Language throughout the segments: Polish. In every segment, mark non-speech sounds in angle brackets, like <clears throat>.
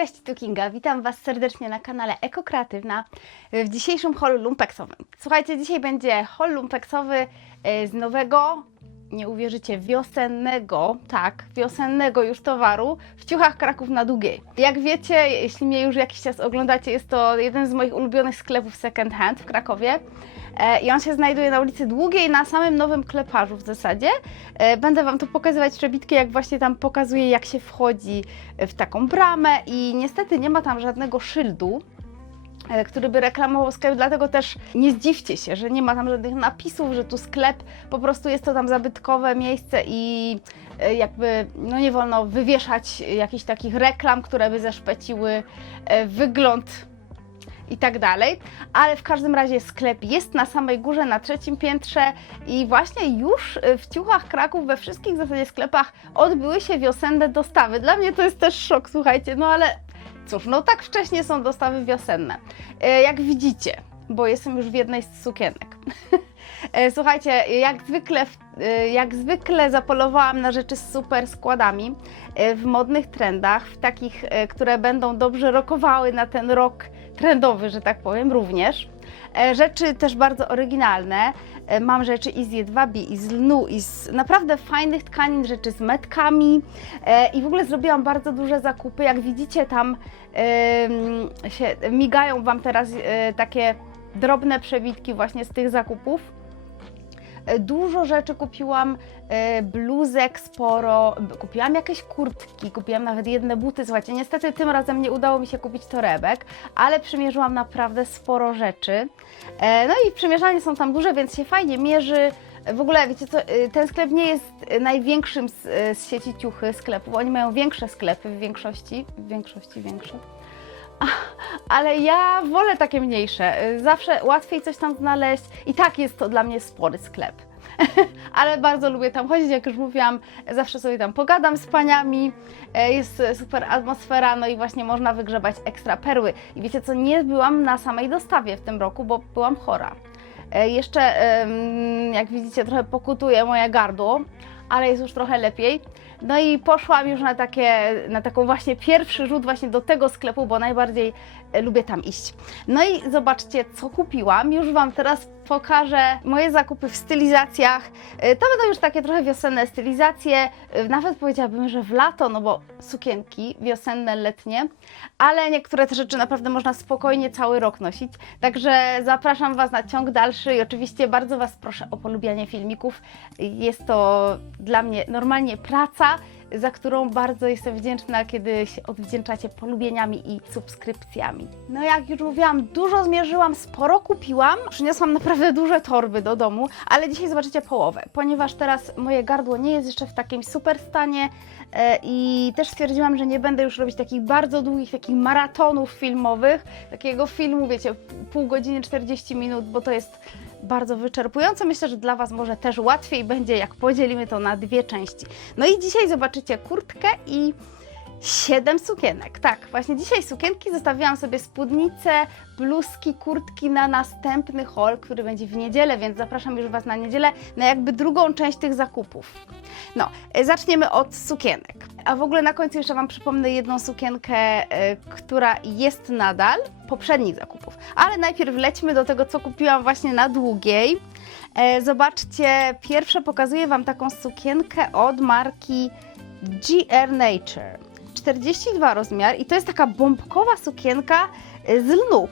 Cześć, tu Kinga. Witam Was serdecznie na kanale Eko Kreatywna w dzisiejszym holu lumpeksowym. Słuchajcie, dzisiaj będzie hol lumpeksowy e, z nowego, nie uwierzycie, wiosennego, tak, wiosennego już towaru w Ciuchach Kraków na Długiej. Jak wiecie, jeśli mnie już jakiś czas oglądacie, jest to jeden z moich ulubionych sklepów second hand w Krakowie. E, I on się znajduje na ulicy Długiej, na samym nowym kleparzu w zasadzie. E, Będę Wam tu pokazywać przebitki, jak właśnie tam pokazuje, jak się wchodzi w taką bramę i niestety nie ma tam żadnego szyldu, który by reklamował sklep, dlatego też nie zdziwcie się, że nie ma tam żadnych napisów, że tu sklep, po prostu jest to tam zabytkowe miejsce i e, jakby no nie wolno wywieszać jakichś takich reklam, które by zaszpeciły e, wygląd i tak dalej, ale w każdym razie sklep jest na samej górze, na trzecim piętrze i właśnie już w Ciuchach Kraków, we wszystkich w zasadzie sklepach odbyły się wiosenne dostawy. Dla mnie to jest też szok, słuchajcie, no ale cóż, no tak wcześnie są dostawy wiosenne. E, Jak widzicie, bo jestem już w jednej z sukienek. <laughs> E, Słuchajcie, jak zwykle, e, jak zwykle zapolowałam na rzeczy z super składami, w modnych trendach, w takich, które będą dobrze rokowały na ten rok trendowy, że tak powiem, również. Rzeczy też bardzo oryginalne. E, Mam rzeczy i z jedwabi, i z lnu, i z naprawdę fajnych tkanin, rzeczy z metkami. E, I w ogóle zrobiłam bardzo duże zakupy. Jak widzicie, tam się migają Wam teraz e, takie drobne przebitki właśnie z tych zakupów. E, Dużo rzeczy kupiłam, e, bluzek sporo, kupiłam jakieś kurtki, kupiłam nawet jedne buty. Słuchajcie, niestety tym razem nie udało mi się kupić torebek, ale przymierzyłam naprawdę sporo rzeczy. E, No i przymierzalnie są tam duże, więc się fajnie mierzy. W ogóle, wiecie co, ten sklep nie jest największym z, z sieci ciuchy sklepów. Oni mają większe sklepy w większości, w większości większe. Ale ja wolę takie mniejsze. Y, Zawsze łatwiej coś tam znaleźć. I tak jest to dla mnie spory sklep. <laughs> Ale bardzo lubię tam chodzić, jak już mówiłam, zawsze sobie tam pogadam z paniami, e, jest super atmosfera, no i właśnie można wygrzebać ekstra perły. I wiecie co, nie byłam na samej dostawie w tym roku, bo byłam chora. E, Jeszcze, jak widzicie, trochę pokutuje moje gardło, ale jest już trochę lepiej. No i poszłam już na, takie, na taką właśnie pierwszy rzut właśnie do tego sklepu, bo najbardziej e, lubię tam iść. No i zobaczcie, co kupiłam. Już Wam teraz pokażę moje zakupy w stylizacjach. E, To będą już takie trochę wiosenne stylizacje, e, nawet powiedziałabym, że w lato, no bo sukienki wiosenne, letnie, ale niektóre te rzeczy naprawdę można spokojnie cały rok nosić. Także zapraszam Was na ciąg dalszy i oczywiście bardzo Was proszę o polubianie filmików. Jest to dla mnie normalnie praca, za którą bardzo jestem wdzięczna, kiedy się odwdzięczacie polubieniami i subskrypcjami. No jak już mówiłam, dużo zmierzyłam, sporo kupiłam. Przyniosłam naprawdę duże torby do domu, ale dzisiaj zobaczycie połowę, ponieważ teraz moje gardło nie jest jeszcze w takim super stanie e, i też stwierdziłam, że nie będę już robić takich bardzo długich, takich maratonów filmowych, takiego filmu, wiecie, pół godziny, 40 minut, bo to jest bardzo wyczerpujące. Myślę, że dla Was może też łatwiej będzie, jak podzielimy to na dwie części. No i dzisiaj zobaczycie kurtkę i siedem sukienek. Tak, właśnie dzisiaj sukienki zostawiłam sobie spódnice, bluzki, kurtki na następny haul, który będzie w niedzielę, więc zapraszam już Was na niedzielę na jakby drugą część tych zakupów. No, e, zaczniemy od sukienek. A w ogóle na końcu jeszcze Wam przypomnę jedną sukienkę, e, która jest nadal poprzednich zakupów. Ale najpierw lećmy do tego, co kupiłam właśnie na długiej. E, Zobaczcie, pierwsze pokazuję Wam taką sukienkę od marki GR Nature. 42 rozmiar i to jest taka bombkowa sukienka e, z lnu.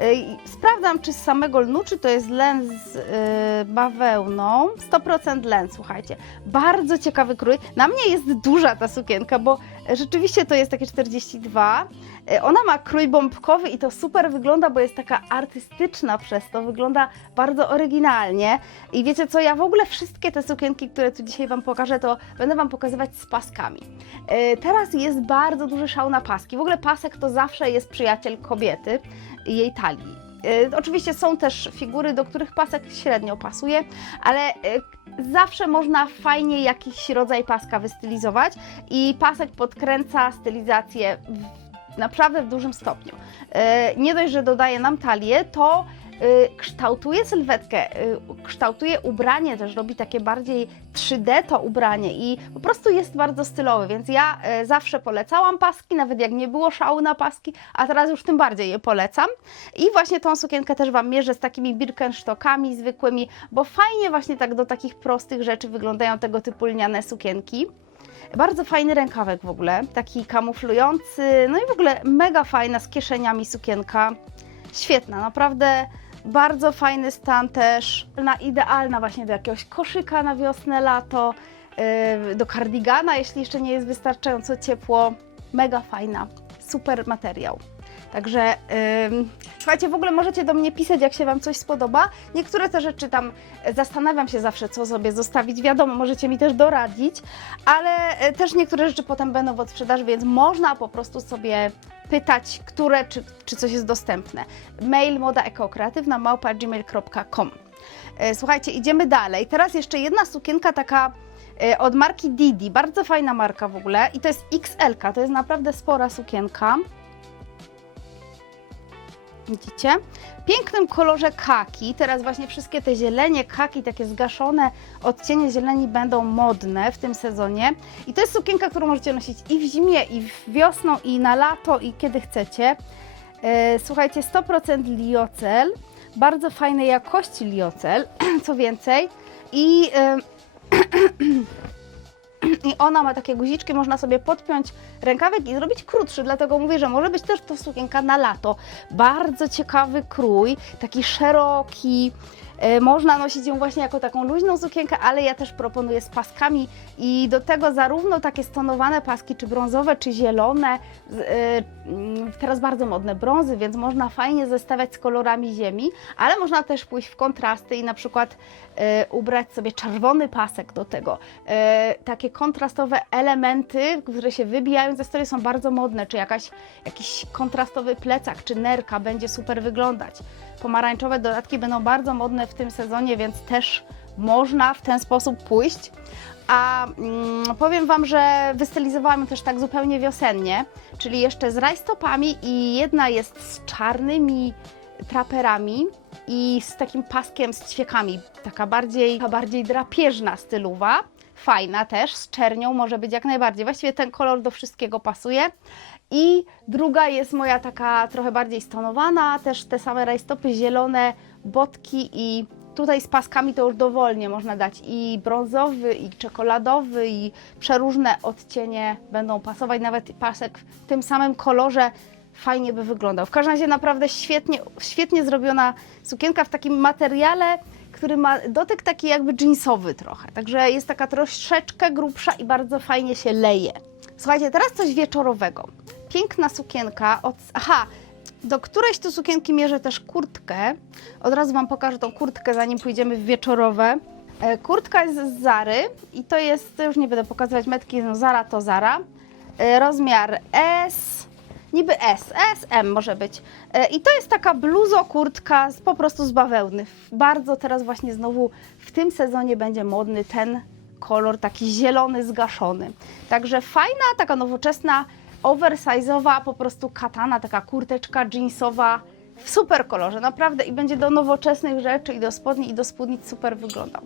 E, Sprawdzam, czy z samego lnu, czy to jest len z e, bawełną. 100% len, słuchajcie. Bardzo ciekawy krój. Na mnie jest duża ta sukienka, bo rzeczywiście to jest takie 42. E, Ona ma krój bombkowy i to super wygląda, bo jest taka artystyczna przez to. Wygląda bardzo oryginalnie. I wiecie co, ja w ogóle wszystkie te sukienki, które tu dzisiaj Wam pokażę, to będę Wam pokazywać z paskami. Teraz jest bardzo duży szał na paski. W ogóle pasek to zawsze jest przyjaciel kobiety jej talii. E, Oczywiście są też figury, do których pasek średnio pasuje, ale e, zawsze można fajnie jakiś rodzaj paska wystylizować i pasek podkręca stylizację w, naprawdę w dużym stopniu. E, Nie dość, że dodaje nam talię, to kształtuje sylwetkę, y, kształtuje ubranie, też robi takie bardziej 3D to ubranie i po prostu jest bardzo stylowy, więc ja y, zawsze polecałam paski, nawet jak nie było szału na paski, a teraz już tym bardziej je polecam. I właśnie tą sukienkę też Wam mierzę z takimi birkenstockami zwykłymi, bo fajnie właśnie tak do takich prostych rzeczy wyglądają tego typu lniane sukienki. Bardzo fajny rękawek w ogóle, taki kamuflujący, no i w ogóle mega fajna z kieszeniami sukienka. Świetna, naprawdę bardzo fajny stan też, na idealna właśnie do jakiegoś koszyka na wiosnę, lato, yy, do kardigana, jeśli jeszcze nie jest wystarczająco ciepło. Mega fajna, super materiał. Także słuchajcie, w ogóle możecie do mnie pisać, jak się Wam coś spodoba. Niektóre te rzeczy tam e, zastanawiam się zawsze, co sobie zostawić. Wiadomo, możecie mi też doradzić, ale e, też niektóre rzeczy potem będą w odsprzedaży, więc można po prostu sobie pytać, które, czy, czy coś jest dostępne. Mail modaekokreatywna małpa gmail.com E, Słuchajcie, idziemy dalej. Teraz jeszcze jedna sukienka taka od marki Didi. Bardzo fajna marka w ogóle i to jest XL, to jest naprawdę spora sukienka. Widzicie? Pięknym kolorze kaki. Teraz właśnie wszystkie te zielenie, kaki, takie zgaszone odcienie zieleni będą modne w tym sezonie. I to jest sukienka, którą możecie nosić i w zimie, i w wiosną, i na lato, i kiedy chcecie. E, Słuchajcie, 100% liocel. Bardzo fajnej jakości liocel, <clears throat> co więcej. I <clears throat> i ona ma takie guziczki, można sobie podpiąć rękawek i zrobić krótszy, dlatego mówię, że może być też to sukienka na lato. Bardzo ciekawy krój, taki szeroki. E, Można nosić ją właśnie jako taką luźną sukienkę, ale ja też proponuję z paskami i do tego zarówno takie stonowane paski, czy brązowe, czy zielone, e, mm, teraz bardzo modne brązy, więc można fajnie zestawiać z kolorami ziemi, ale można też pójść w kontrasty i na przykład e, ubrać sobie czerwony pasek do tego. Takie kontrastowe elementy, które się wybijają ze story są bardzo modne, czy jakaś, jakiś kontrastowy plecak, czy nerka będzie super wyglądać. Pomarańczowe dodatki będą bardzo modne w tym sezonie, więc też można w ten sposób pójść. A mm, powiem Wam, że wystylizowałam ją też tak zupełnie wiosennie, czyli jeszcze z rajstopami i jedna jest z czarnymi traperami i z takim paskiem z ćwiekami, taka bardziej, taka bardziej drapieżna stylowa. Fajna też, z czernią może być jak najbardziej. Właściwie ten kolor do wszystkiego pasuje. I druga jest moja taka trochę bardziej stonowana, też te same rajstopy zielone, botki i tutaj z paskami to już dowolnie można dać i brązowy, i czekoladowy, i przeróżne odcienie będą pasować, nawet pasek w tym samym kolorze fajnie by wyglądał. W każdym razie naprawdę świetnie, świetnie zrobiona sukienka w takim materiale, który ma dotyk taki jakby jeansowy trochę, także jest taka troszeczkę grubsza i bardzo fajnie się leje. Słuchajcie, teraz coś wieczorowego. Piękna sukienka od... Aha, do którejś tu sukienki mierzę też kurtkę. Od razu Wam pokażę tą kurtkę, zanim pójdziemy w wieczorowe. E, Kurtka jest z Zary i to jest, już nie będę pokazywać metki, no Zara to Zara. E, Rozmiar S, niby S, S, M może być. E, I to jest taka bluzo kurtka po prostu z bawełny. Bardzo teraz właśnie znowu w tym sezonie będzie modny ten kolor taki zielony, zgaszony. Także fajna, taka nowoczesna, oversize'owa po prostu katana, taka kurteczka jeansowa w super kolorze, naprawdę i będzie do nowoczesnych rzeczy i do spodni i do spódnic super wyglądał.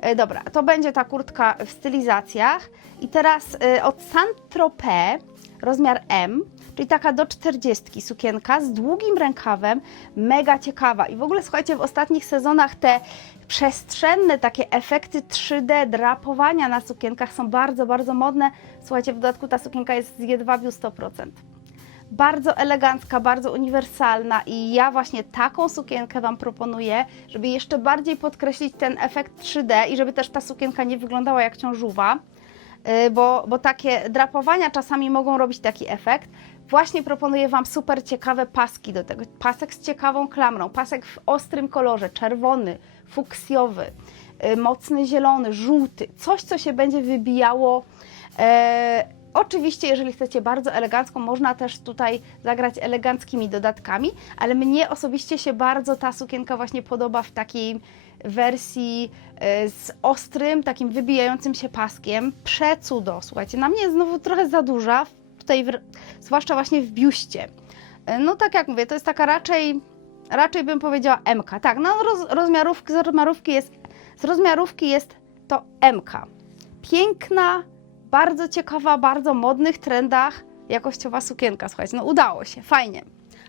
E, Dobra, to będzie ta kurtka w stylizacjach. I teraz e, od Saint-Tropez, rozmiar M, czyli taka do 40 sukienka z długim rękawem, mega ciekawa. I w ogóle słuchajcie, w ostatnich sezonach te przestrzenne takie efekty 3D, drapowania na sukienkach są bardzo, bardzo modne. Słuchajcie, w dodatku ta sukienka jest z jedwabiu 100% bardzo elegancka, bardzo uniwersalna i ja właśnie taką sukienkę Wam proponuję, żeby jeszcze bardziej podkreślić ten efekt 3D i żeby też ta sukienka nie wyglądała jak ciążuwa, yy, bo, bo takie drapowania czasami mogą robić taki efekt. Właśnie proponuję Wam super ciekawe paski do tego. Pasek z ciekawą klamrą, pasek w ostrym kolorze, czerwony, fuksjowy, yy, mocny zielony, żółty, coś co się będzie wybijało e, Oczywiście, jeżeli chcecie bardzo elegancką, można też tutaj zagrać eleganckimi dodatkami, ale mnie osobiście się bardzo ta sukienka właśnie podoba w takiej wersji e, z ostrym, takim wybijającym się paskiem. Przecudo, słuchajcie, na mnie jest znowu trochę za duża, tutaj w, zwłaszcza właśnie w biuście. E, No tak jak mówię, to jest taka raczej Raczej bym powiedziała MK. Tak, no roz, rozmiarówki, z rozmiarówki jest, z rozmiarówki jest to MK. Piękna, bardzo ciekawa, bardzo modnych trendach jakościowa sukienka. Słuchajcie, no udało się, fajnie.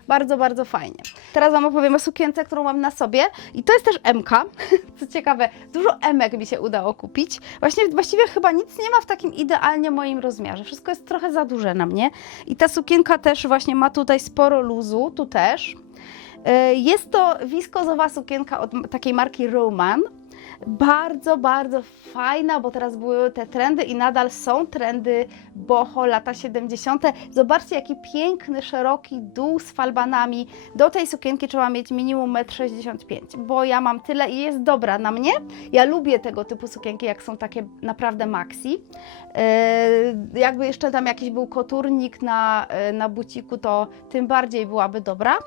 Bardzo, bardzo fajnie. Teraz Wam opowiem o sukience, którą mam na sobie i to jest też MK. <laughs> Co ciekawe, dużo emek mi się udało kupić. Właśnie, właściwie chyba nic nie ma w takim idealnie moim rozmiarze. Wszystko jest trochę za duże na mnie. I ta sukienka też właśnie ma tutaj sporo luzu, tu też. E, Jest to wiskozowa sukienka od takiej marki Roman. Bardzo, bardzo fajna, bo teraz były te trendy i nadal są trendy boho lata 70. Zobaczcie, jaki piękny, szeroki dół z falbanami. Do tej sukienki trzeba mieć minimum 1,65 m, bo ja mam tyle i jest dobra na mnie. Ja lubię tego typu sukienki, jak są takie naprawdę maxi. Yy, jakby jeszcze tam jakiś był koturnik na, yy, na buciku, to tym bardziej byłaby dobra.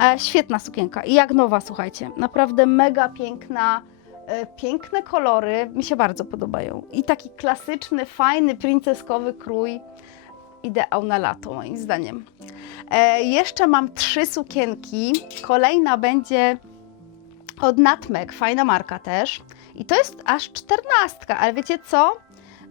E, świetna sukienka i jak nowa, słuchajcie. Naprawdę mega piękna. E, Piękne kolory, mi się bardzo podobają. I taki klasyczny, fajny, princeskowy krój. Ideał na lato, moim zdaniem. E, jeszcze mam trzy sukienki. Kolejna będzie od Nutmeg, fajna marka też. I to jest aż czternastka, ale wiecie co?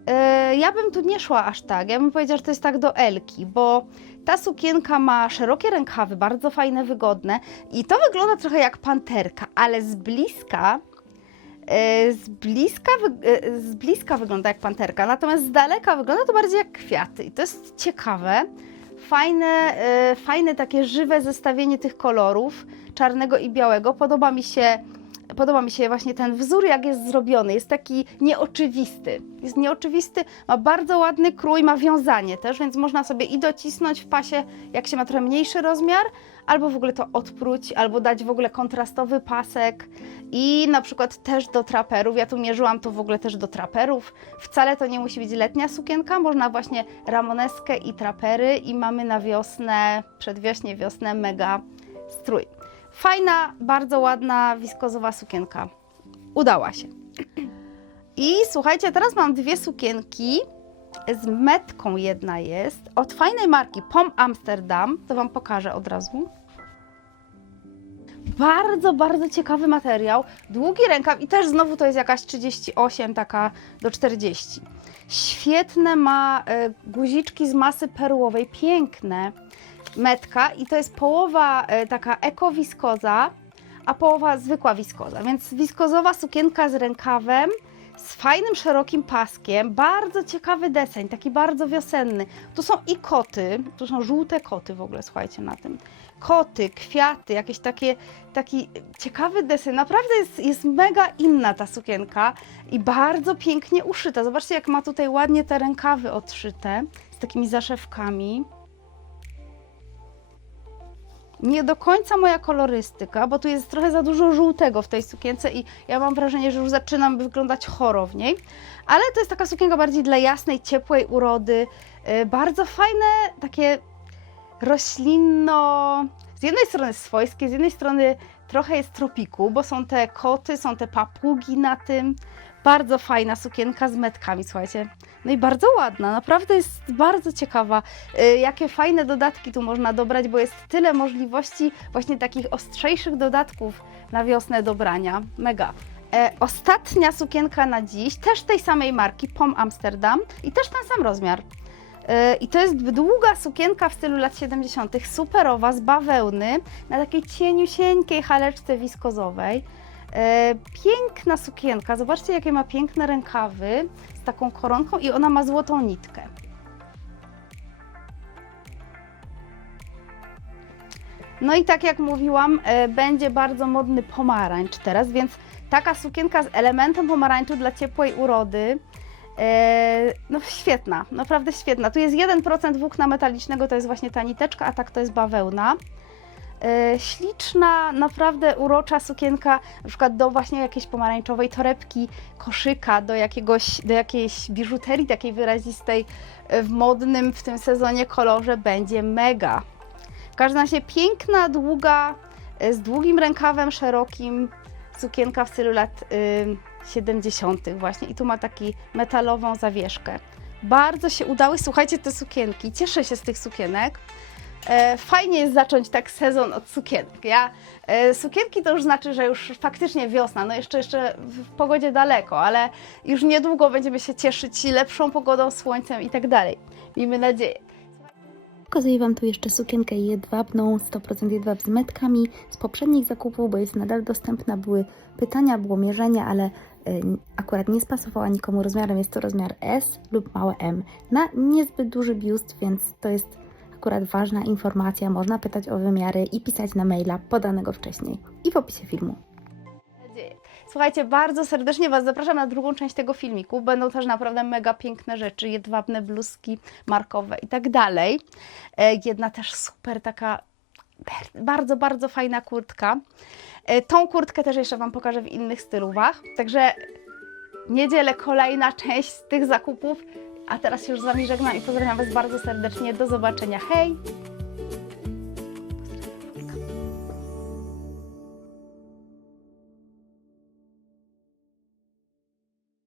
E, ja bym tu nie szła aż tak. Ja bym powiedziała, że to jest tak do Elki, bo ta sukienka ma szerokie rękawy, bardzo fajne, wygodne i to wygląda trochę jak panterka, ale z bliska z bliska, e, z bliska wygląda jak panterka, natomiast z daleka wygląda to bardziej jak kwiaty i to jest ciekawe. Fajne, e, fajne takie żywe zestawienie tych kolorów, czarnego i białego. Podoba mi się Podoba mi się właśnie ten wzór, jak jest zrobiony. Jest taki nieoczywisty. Jest nieoczywisty, ma bardzo ładny krój, ma wiązanie też, więc można sobie i docisnąć w pasie, jak się ma trochę mniejszy rozmiar, albo w ogóle to odpróć, albo dać w ogóle kontrastowy pasek i na przykład też do traperów. Ja tu mierzyłam to w ogóle też do traperów. Wcale to nie musi być letnia sukienka, można właśnie ramoneskę i trapery i mamy na wiosnę, przedwiośnie, wiosnę mega strój. Fajna, bardzo ładna, wiskozowa sukienka. Udała się. I słuchajcie, teraz mam dwie sukienki. Z metką jedna jest. Od fajnej marki Pom Amsterdam. To Wam pokażę od razu. Bardzo, bardzo ciekawy materiał. Długi rękaw i też znowu to jest jakaś 38, taka do 40. Świetne ma e, guziczki z masy perłowej, piękne metka i to jest połowa e, taka ekowiskoza, a połowa zwykła wiskoza. Więc wiskozowa sukienka z rękawem, z fajnym, szerokim paskiem, bardzo ciekawy deseń, taki bardzo wiosenny. Tu są i koty, tu są żółte koty w ogóle, słuchajcie na tym. Koty, kwiaty, jakieś takie, taki ciekawy deseń. Naprawdę jest, jest mega inna ta sukienka i bardzo pięknie uszyta. Zobaczcie, jak ma tutaj ładnie te rękawy odszyte, z takimi zaszewkami nie do końca moja kolorystyka, bo tu jest trochę za dużo żółtego w tej sukience i ja mam wrażenie, że już zaczynam wyglądać choro w niej. Ale to jest taka sukienka bardziej dla jasnej, ciepłej urody. Yy, bardzo fajne, takie roślinno... Z jednej strony swojskie, z jednej strony trochę jest tropiku, bo są te koty, są te papugi na tym. Bardzo fajna sukienka z metkami, słuchajcie. No i bardzo ładna, naprawdę jest bardzo ciekawa. Y, jakie fajne dodatki tu można dobrać, bo jest tyle możliwości właśnie takich ostrzejszych dodatków na wiosnę dobrania. Mega. E, ostatnia sukienka na dziś, też tej samej marki, Pom Amsterdam i też ten sam rozmiar. E, I to jest długa sukienka w stylu lat 70., superowa, z bawełny, na takiej cieniusieńkiej haleczce wiskozowej. E, piękna sukienka, zobaczcie jakie ma piękne rękawy z taką koronką i ona ma złotą nitkę. No i tak jak mówiłam, e, będzie bardzo modny pomarańcz teraz, więc taka sukienka z elementem pomarańczu dla ciepłej urody. e, No świetna, naprawdę świetna. Tu jest 1% włókna metalicznego, to jest właśnie ta niteczka, a tak to jest bawełna. E, Śliczna, naprawdę urocza sukienka, na przykład do właśnie jakiejś pomarańczowej torebki, koszyka, do, jakiegoś, do jakiejś biżuterii takiej wyrazistej e, w modnym w tym sezonie kolorze będzie mega. W każdym razie piękna, długa, e, z długim rękawem szerokim sukienka w stylu lat y, 70. właśnie i tu ma taki metalową zawieszkę. Bardzo się udały, słuchajcie, te sukienki. Cieszę się z tych sukienek. E, fajnie jest zacząć tak sezon od sukienek. Ja, e, sukienki to już znaczy, że już faktycznie wiosna, no jeszcze, jeszcze w pogodzie daleko, ale już niedługo będziemy się cieszyć lepszą pogodą, słońcem i tak dalej. Miejmy nadzieję. Pokazuję Wam tu jeszcze sukienkę jedwabną, 100% jedwab z metkami z poprzednich zakupów, bo jest nadal dostępna. Były pytania, było mierzenie, ale y, akurat nie spasowała nikomu rozmiarem. Jest to rozmiar S lub małe M na niezbyt duży biust, więc to jest akurat ważna informacja. Można pytać o wymiary i pisać na maila podanego wcześniej i w opisie filmu. Słuchajcie, bardzo serdecznie Was zapraszam na drugą część tego filmiku. Będą też naprawdę mega piękne rzeczy, jedwabne bluzki markowe i tak dalej. E, Jedna też super taka bardzo, bardzo fajna kurtka. E, Tą kurtkę też jeszcze Wam pokażę w innych stylówach. Także niedzielę kolejna <laughs> część z tych zakupów. A teraz się już z Wami żegnam i pozdrawiam Was bardzo serdecznie. Do zobaczenia. Hej!